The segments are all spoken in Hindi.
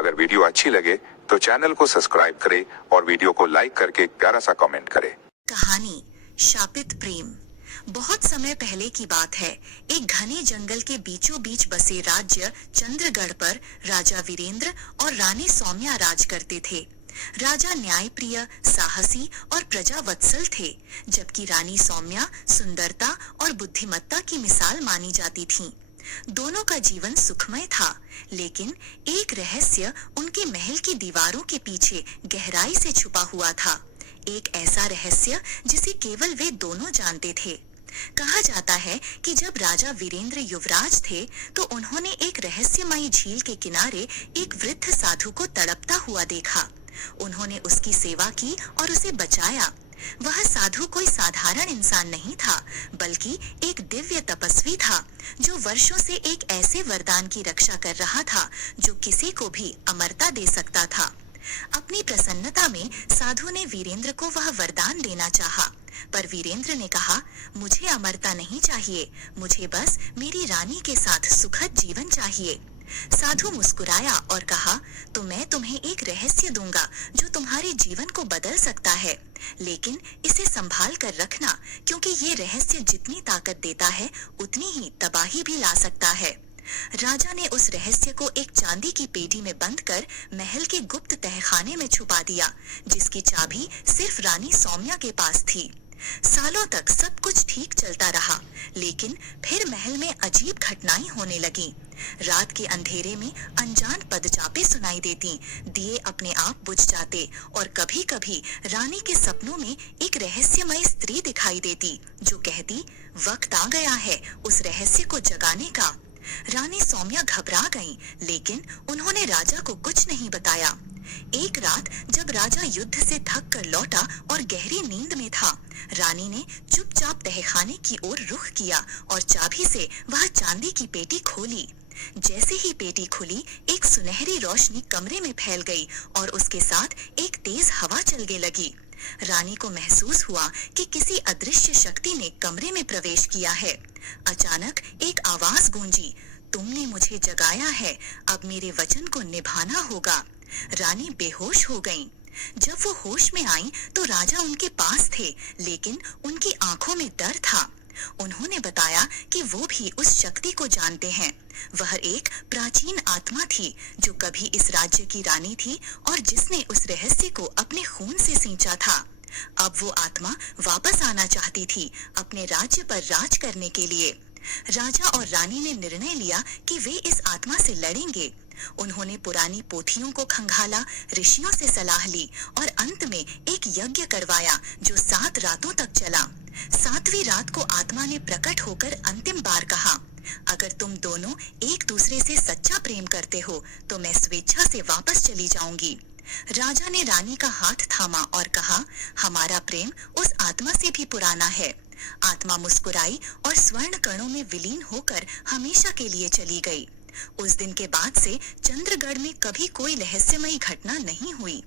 अगर वीडियो अच्छी लगे तो चैनल को सब्सक्राइब करें और वीडियो को लाइक करके प्यारा सा कमेंट करें। कहानी शापित प्रेम। बहुत समय पहले की बात है। एक घने जंगल के बीचों बीच बसे राज्य चंद्रगढ़ पर राजा वीरेंद्र और रानी सौम्या राज करते थे। राजा न्यायप्रिय, साहसी और प्रजावत्सल थे, जबकि रानी सौम्या सुंदरता और बुद्धिमत्ता की मिसाल मानी जाती थीं। दोनों का जीवन सुखमय था, लेकिन एक रहस्य उनके महल की दीवारों के पीछे गहराई से छुपा हुआ था। एक ऐसा रहस्य जिसे केवल वे दोनों जानते थे। कहा जाता है कि जब राजा वीरेंद्र युवराज थे, तो उन्होंने एक रहस्यमयी झील के किनारे एक वृद्ध साधु को तड़पता हुआ देखा। उन्होंने उसकी सेवा की और उसे बचाया। वह साधु कोई साधारण इंसान नहीं था, बल्कि एक दिव्य तपस्वी था, जो वर्षों से एक ऐसे वरदान की रक्षा कर रहा था जो किसी को भी अमरता दे सकता था। अपनी प्रसन्नता में साधु ने वीरेंद्र को वह वरदान देना चाहा, पर वीरेंद्र ने कहा, मुझे अमरता नहीं चाहिए, मुझे बस मेरी रानी के साथ सुखद जीवन चाहिए। साधु मुस्कुराया और कहा, तो मैं तुम्हें एक रहस्य दूंगा जो तुम्हारे जीवन को बदल सकता है, लेकिन इसे संभाल कर रखना, क्योंकि ये रहस्य जितनी ताकत देता है उतनी ही तबाही भी ला सकता है। राजा ने उस रहस्य को एक चांदी की पेटी में बंद कर महल के गुप्त तहखाने में छुपा दिया, जिसकी चाबी सिर्फ रानी सौम्या के पास थी। सालों तक सब कुछ ठीक चलता रहा, लेकिन फिर महल में अजीब घटनाएं होने लगी। रात के अंधेरे में अनजान पदचापे सुनाई देती, दिए अपने आप बुझ जाते और कभी-कभी रानी के सपनों में एक रहस्यमयी स्त्री दिखाई देती, जो कहती, वक्त आ गया है उस रहस्य को जगाने का। रानी सौम्या घबरा गईं, लेकिन उन्होंने राजा को कुछ नहीं बताया। एक रात जब राजा युद्ध से थक कर लौटा और गहरी नींद में था, रानी ने चुपचाप तहखाने की ओर रुख किया और चाबी से वह चांदी की पेटी खोली। जैसे ही पेटी खुली, एक सुनहरी रोशनी कमरे में फैल गई और उसके साथ एक तेज हवा चलने लगी। रानी को महसूस हुआ कि किसी अदृश्य शक्ति ने कमरे में प्रवेश किया है। अचानक एक आवाज गूंजी, तुमने मुझे जगाया है, अब मेरे वचन को निभाना होगा। रानी बेहोश हो गईं। जब वो होश में आई तो राजा उनके पास थे, लेकिन उनकी आंखों में डर था। उन्होंने बताया कि वो भी उस शक्ति को जानते हैं। वह एक प्राचीन आत्मा थी, जो कभी इस राज्य की रानी थी और जिसने उस रहस्य को अपने खून से सींचा था। अब वो आत्मा वापस आना चाहती थी, अपने राज्य पर राज करने के लिए। राजा और रानी ने निर्णय लिया कि वे इस आत्मा से लड़ेंगे। उन्होंने पुरानी पोथियों को खंगाला, ऋषियों से सलाह ली और अंत में एक यज्ञ करवाया जो 7 रातों तक चला। 7वीं रात को आत्मा ने प्रकट होकर अंतिम बार कहा, अगर तुम दोनों एक दूसरे से सच्चा प्रेम करते हो तो मैं स्वेच्छा से वापस चली जाऊंगी। राजा ने रानी का हाथ थामा और कहा, हमारा प्रेम उस आत्मा से भी पुराना है। आत्मा मुस्कुराई और स्वर्ण कणों में विलीन होकर हमेशा के लिए चली गई। उस दिन के बाद से चंद्रगढ़ में कभी कोई रहस्यमयी घटना नहीं हुई।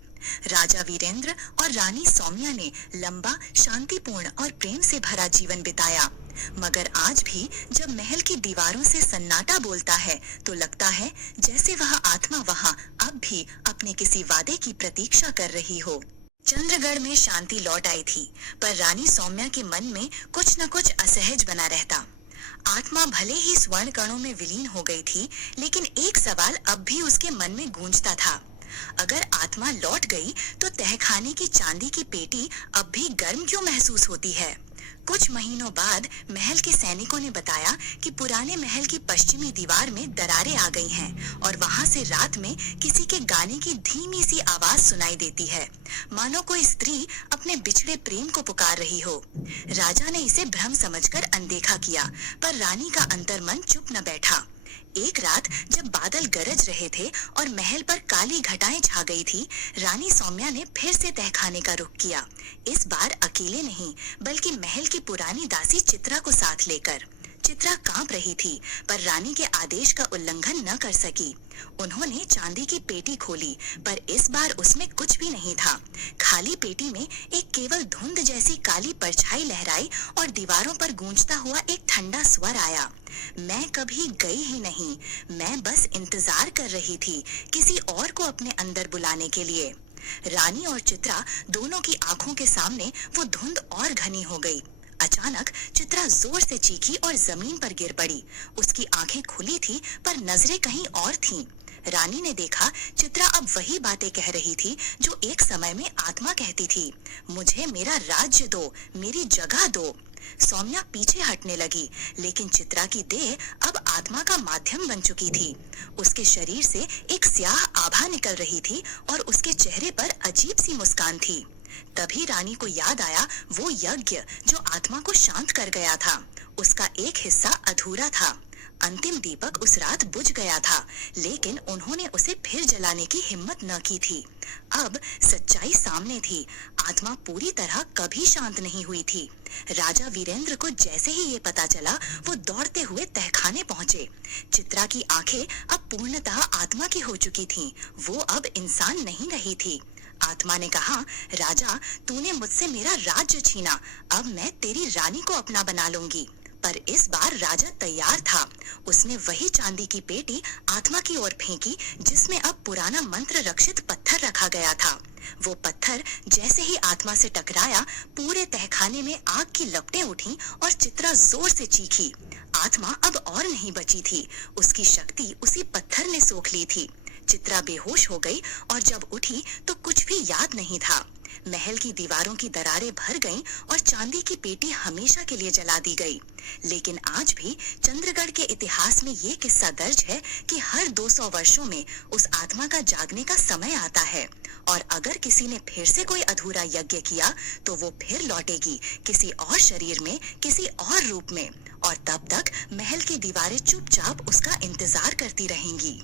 राजा वीरेंद्र और रानी सौम्या ने लंबा, शांतिपूर्ण और प्रेम से भरा जीवन बिताया। मगर आज भी जब महल की दीवारों से सन्नाटा बोलता है, तो लगता है जैसे वह आत्मा वहां अब भी अपने किसी वादे की प्रतीक्षा कर रही हो। चंद्रगढ़ में शांति लौट आई थी, पर रानी सौम्या के मन में कुछ न कुछ असहज बना रहता। आत्मा भले ही स्वर्ण कणों में विलीन हो गई थी, लेकिन एक सवाल अब भी उसके मन में गूंजता था। अगर आत्मा लौट गई तो तहखाने की चांदी की पेटी अब भी गर्म क्यों महसूस होती है? कुछ महीनों बाद महल के सैनिकों ने बताया कि पुराने महल की पश्चिमी दीवार में दरारें आ गई हैं और वहां से रात में किसी के गाने की धीमी सी आवाज सुनाई देती है, मानो कोई स्त्री अपने बिछड़े प्रेम को पुकार रही हो। राजा ने इसे भ्रम समझकर अनदेखा किया, पर रानी का अंतर्मन चुप न बैठा। एक रात जब बादल गरज रहे थे और महल पर काली घटाएं छा गई थी, रानी सौम्या ने फिर से तहखाने का रुख किया। इस बार अकेले नहीं, बल्कि महल की पुरानी दासी चित्रा को साथ लेकर। चित्रा कांप रही थी, पर रानी के आदेश का उल्लंघन न कर सकी। उन्होंने चांदी की पेटी खोली, पर इस बार उसमें कुछ भी नहीं था। खाली पेटी में एक केवल धुंध जैसी काली परछाई लहराई और दीवारों पर गूंजता हुआ एक ठंडा स्वर आया। मैं कभी गई ही नहीं, मैं बस इंतजार कर रही थी किसी और को अपने अंदर बुलाने के लिए। रानी और चित्रा दोनों की आंखों के सामने वो धुंध और घनी हो गई। अचानक चित्रा जोर से चीखी और जमीन पर गिर पड़ी। उसकी आंखें खुली थी, पर नजरें कहीं और थीं। रानी ने देखा चित्रा अब वही बातें कह रही थी जो एक समय में आत्मा कहती थी। मुझे मेरा राज्य दो, मेरी जगह दो। सौम्या पीछे हटने लगी, लेकिन चित्रा की देह अब आत्मा का माध्यम बन चुकी थी। उसके शरीर से एक स्याह आभा निकल रही थी और उसके चेहरे पर अजीब सी मुस्कान थी। तभी रानी को याद आया वो यज्ञ जो आत्मा को शांत कर गया था। उसका एक हिस्सा अधूरा था। अंतिम दीपक उस रात बुझ गया था, लेकिन उन्होंने उसे फिर जलाने की हिम्मत न की थी। अब सच्चाई सामने थी। आत्मा पूरी तरह कभी शांत नहीं हुई थी। राजा वीरेंद्र को जैसे ही ये पता चला, वो दौड़ते हुए तहखाने पहुंचे। चित्रा की आंखें अब पूर्णतः आत्मा की हो चुकी थीं। वो अब इंसान नहीं रही थी। आत्मा ने कहा, राजा, तूने मुझसे मेरा राज्य छीना, अब मैं तेरी रानी को अपना बना लूंगी। पर इस बार राजा तैयार था। उसने वही चांदी की पेटी आत्मा की ओर फेंकी, जिसमें अब पुराना मंत्र रक्षित पत्थर रखा गया था। वो पत्थर जैसे ही आत्मा से टकराया, पूरे तहखाने में आग की लपटें उठी और चित्रा जोर से चीखी। आत्मा अब और नहीं बची थी। उसकी शक्ति उसी पत्थर ने सोख ली थी। चित्रा बेहोश हो गई और जब उठी तो कुछ भी याद नहीं था। महल की दीवारों की दरारें भर गईं और चांदी की पेटी हमेशा के लिए जला दी गई। लेकिन आज भी चंद्रगढ़ के इतिहास में ये किस्सा दर्ज है कि हर 200 वर्षों में उस आत्मा का जागने का समय आता है, और अगर किसी ने फिर से कोई अधूरा यज्ञ किया तो वो फिर लौटेगी, किसी और शरीर में, किसी और रूप में, और तब तक महल की दीवारें चुपचाप उसका इंतजार करती रहेंगी।